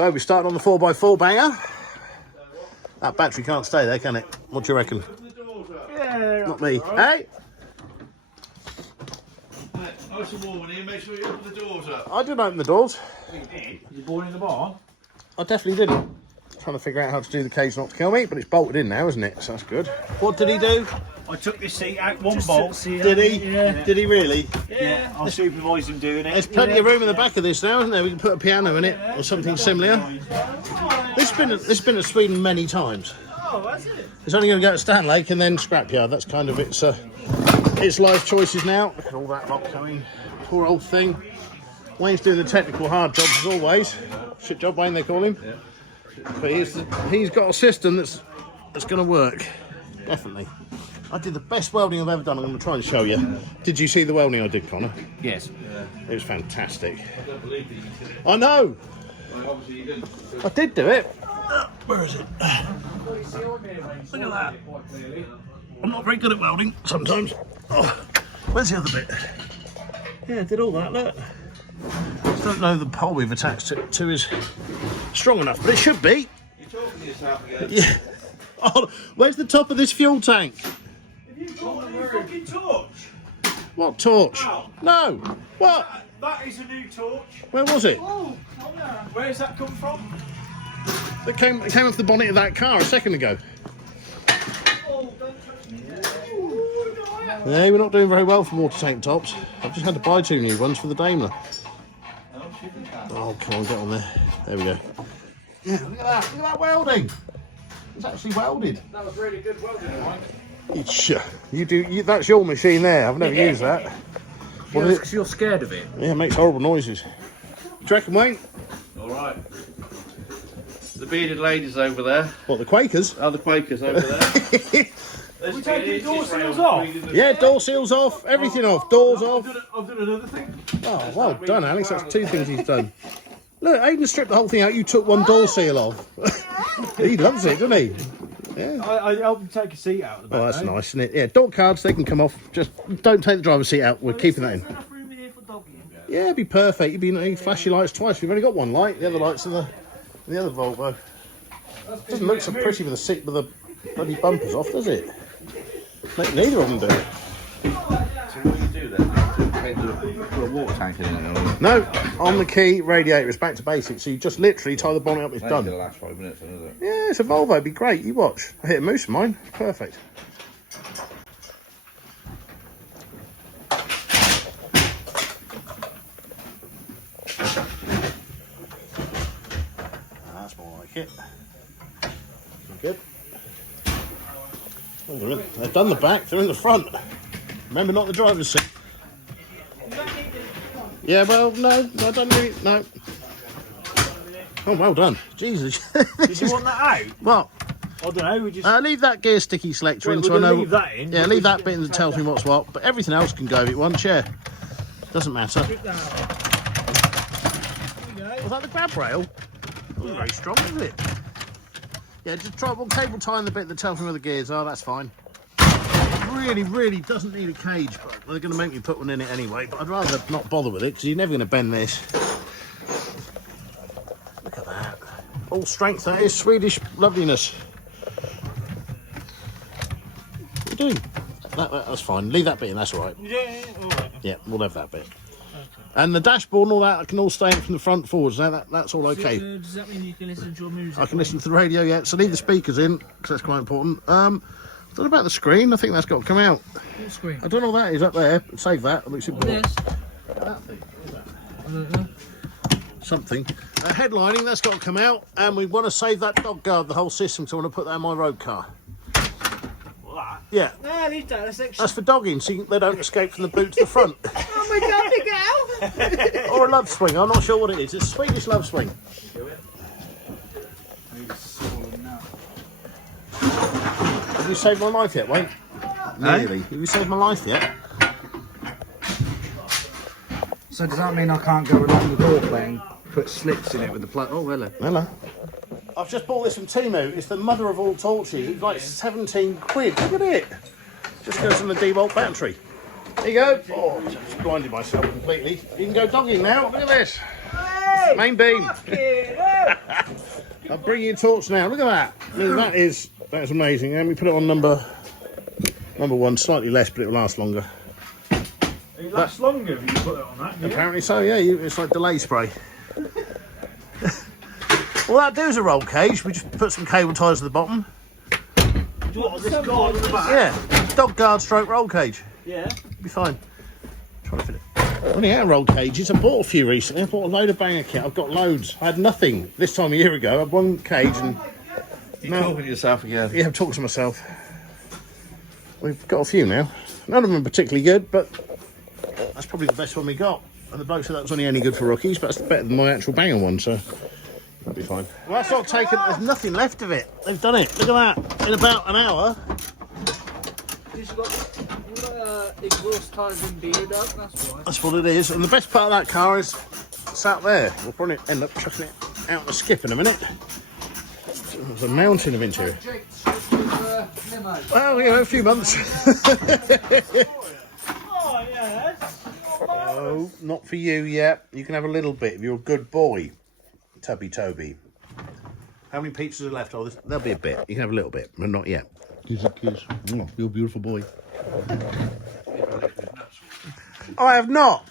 So we started on the 4x4 banger. That battery can't stay there, can it? What do you reckon? Yeah. Not me. Hey? Nice and warm in here, make sure you open the doors up. I didn't open the doors. You born in the barn? I definitely didn't. Trying to figure out how to do the cage not to kill me, but it's bolted in now, isn't it? So that's good. What did he do? I took this seat out one bolt. Did he? Yeah. Did he really? Yeah. I supervised him doing it. There's plenty of room in the back of this now, isn't there? We can put a piano in it or something similar. This has been at Sweden many times. Oh, has it? It's only going to go to Stanlake and then scrapyard. That's kind of its life choices now. Look at all that lot going. Poor old thing. Wayne's doing the technical hard jobs as always. Shit job, Wayne, they call him. Yeah. But he's got a system that's going to work. Definitely. I did the best welding I've ever done. I'm going to try and show you. Did you see the welding I did, Connor? Yes. It was fantastic. I know. I did do it. Where is it? Look at that. I'm not very good at welding sometimes. Oh, where's the other bit? Yeah, I did all that, look. I don't know the pole we've attached it to is strong enough, but it should be. You're talking yourself again. Yeah. Oh, where's the top of this fuel tank? Have you got a new fucking torch? What torch? Wow. No. What? That is a new torch. Where was it? Oh, where's that come from? It came off the bonnet of that car a second ago. Oh, don't touch me. Yeah, we're not doing very well for water tank tops. I've just had to buy 2 new ones for the Daimler. Oh, come on, get on there. There we go. Yeah, look at that. Look at that welding. It's actually welded. That was really good welding, Mike. That's your machine there. I've never used that. What is it? Because you're scared of it. Yeah, it makes horrible noises. Do you reckon, Wayne? All right. The bearded ladies over there. What, the Quakers? Oh, the Quakers over there. We're taking the door seals off. Yeah, door seals off, everything off, doors off. I've done another thing. Oh, well done, Alex. That's 2 things he's done. Look, Aidan stripped the whole thing out. You took one door seal off. He loves it, doesn't he? Yeah. I helped him take a seat out of the back. Oh, that's nice, isn't it? Yeah, door cards, they can come off. Just don't take the driver's seat out. We're keeping that in. Enough room in here for doggy. Yeah, it'd be perfect. You'd flash your lights twice. We've only got one light. The other lights are the other Volvo. Doesn't look so pretty with the bloody bumpers off, does it? Neither of them do it. So what do you do then? Put a water tank in it? No, on the key, radiator is back to basics. So you just literally tie the bonnet up, it's done. It'll last 5 minutes, isn't it? Yeah, it's a Volvo, it'd be great. You watch. I hit a moose in mine. Perfect. That's more like it. Good. Oh, look, they've done the back, they're in the front. Remember, not the driver's seat. Yeah, well, no, I don't really, no. Oh, well done. Jesus. Did you want that out? What? I don't know, we just... Leave that gear sticky selector in We're so I know. leave that in. Yeah, leave that bit in that tells me what's what, but everything else can go if it wants, yeah. Doesn't matter. Strip that out. Was that the grab rail? That was very strong, wasn't it? Yeah, just try one cable tie in the bit that tells me where the gears are, that's fine. Really, really doesn't need a cage, but they're going to make me put one in it anyway, but I'd rather not bother with it because you're never going to bend this. Look at that. All strength, that is Swedish loveliness. What are you doing? That's fine. Leave that bit in, that's all right. Yeah, all right. Yeah, we'll have that bit. And the dashboard and all that can all stay in from the front forwards. Now that's all okay. So, does that mean you can listen to your music? I can listen to the radio, yeah. So leave the speakers in because that's quite important. I don't know about the screen. I think that's got to come out. What screen? I don't know what that is up there. Save that. It looks important. Yes. That thing. What is that? I don't know. Something. Headlining, that's got to come out. And we want to save that dog guard, the whole system, so I want to put that in my road car. What? Yeah. No, leave that. That's extra. That's for dogging, so they don't escape from the boot to the front. Oh my God, big out! Or a love swing. I'm not sure what it is. It's a Swedish love swing. Have you saved my life yet, Wayne? Nearly. Have you saved my life yet? So does that mean I can't go along the door frame, put slits in it with the plug? Oh, hello. Hello. I've just bought this from Temu. It's the mother of all torches. It's like 17 quid. Look at it. Just goes on the D-volt battery. There you go. Oh, I just blinded myself completely. You can go dogging now. Look at this. Hey! Main beam. Fucking hell! I'll bring you torch now. Look at that. Look, that is amazing. And we put it on number one, slightly less, but it'll last longer. It lasts longer if you put it on that. Yeah? Apparently so, yeah. It's like delay spray. All that do is a roll cage. We just put some cable ties at the bottom. What, this guard on the back? Yeah, dog guard stroke roll cage. Yeah. Be fine. Trying to fit it. Running out of roll cages. I bought a few recently. I bought a load of banger kit. I've got loads. I had nothing this time a year ago. I had one cage and... You're talking to yourself again. Yeah, I'm talking to myself. We've got a few now. None of them are particularly good, but that's probably the best one we got. And the bloke said that was only any good for rookies, but that's better than my actual banger one, so that'll be fine. Well, that's not taken. There's nothing left of it. They've done it. Look at that. In about an hour. You've got exhaust ties in beard up, that's why. That's what it is. And the best part of that car is sat there. We'll probably end up chucking it out the skip in a minute. There's a mountain of interior. Well, a few months. Oh, yes. Oh, not for you yet. You can have a little bit if you're a good boy, Tubby Toby. How many pizzas are left? Oh, there'll be a bit. You can have a little bit, but not yet. Kiss a kiss. Oh, you're a beautiful boy. I have not.